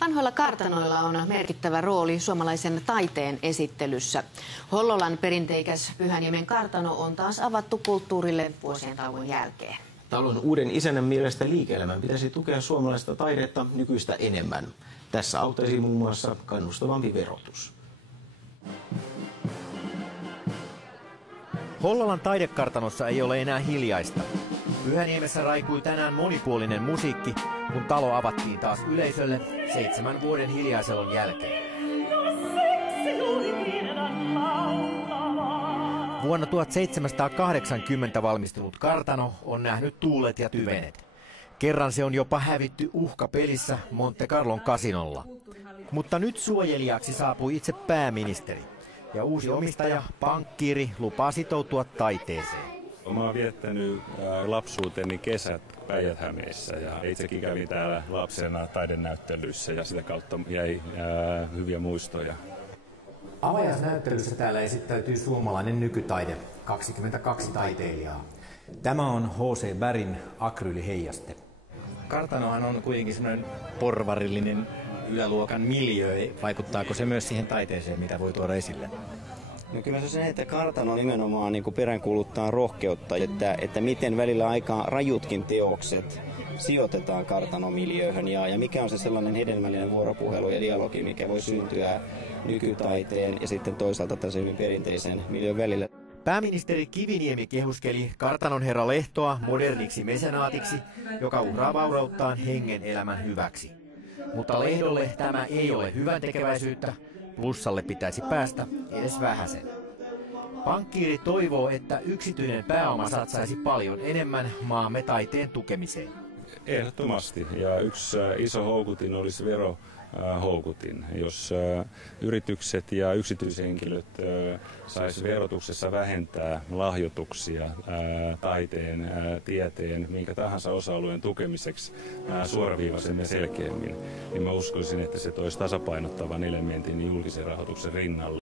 Vanhoilla kartanoilla on merkittävä rooli suomalaisen taiteen esittelyssä. Hollolan perinteikäs Pyhäniemen kartano on taas avattu kulttuurille vuosien tauon jälkeen. Talon uuden isännän mielestä liike-elämän pitäisi tukea suomalaista taidetta nykyistä enemmän. Tässä auttaisi muun muassa kannustavampi verotus. Hollolan taidekartanossa ei ole enää hiljaista. Pyhäniemessä raikui tänään monipuolinen musiikki, kun talo avattiin taas yleisölle 7 vuoden hiljaiselon jälkeen. Vuonna 1780 valmistunut kartano on nähnyt tuulet ja tyvenet. Kerran se on jopa hävitty uhkapelissä Monte Carlon kasinolla. Mutta nyt suojelijaksi saapui itse pääministeri. Ja uusi omistaja, pankkiiri, lupaa sitoutua taiteeseen. Mä oon viettänyt lapsuuteni kesät Päijät-Hämeessä ja itsekin kävin täällä lapsena taidenäyttelyissä ja sitä kautta jäi hyviä muistoja. Avajaisnäyttelyssä täällä esittäytyy suomalainen nykytaide, 22 taiteilijaa. Tämä on H.C. Bergin akryyliheijaste. Kartanohan on kuitenkin semmoinen porvarillinen yläluokan miljöö. Vaikuttaako se myös siihen taiteeseen, mitä voi tuoda esille? No kyllä se on että kartano nimenomaan niin peräänkuuluttaa rohkeutta, että miten välillä aika rajutkin teokset sijoitetaan kartanomiljööhön ja mikä on se sellainen hedelmällinen vuoropuhelu ja dialogi, mikä voi syntyä nykytaiteen ja sitten toisaalta tässä hyvin perinteisen miljöön välillä. Pääministeri Kiviniemi kehuskeli kartanon herra Lehtoa moderniksi mesenaatiksi, joka uhraa vaurauttaan hengen elämän hyväksi. Mutta Lehdolle tämä ei ole hyväntekeväisyyttä, plussalle pitäisi päästä edes vähäsen. Pankkiiri toivoo, että yksityinen pääoma satsaisi paljon enemmän maamme taiteen tukemiseen. Ehdottomasti. Ja yksi iso houkutin olisi verohoukutin. Jos yritykset ja yksityishenkilöt saisi verotuksessa vähentää lahjoituksia taiteen, tieteen, minkä tahansa osa-alueen tukemiseksi suoraviivaisemmin ja selkeämmin, niin mä uskoisin, että se toisi tasapainottavan elementin julkisen rahoituksen rinnalle.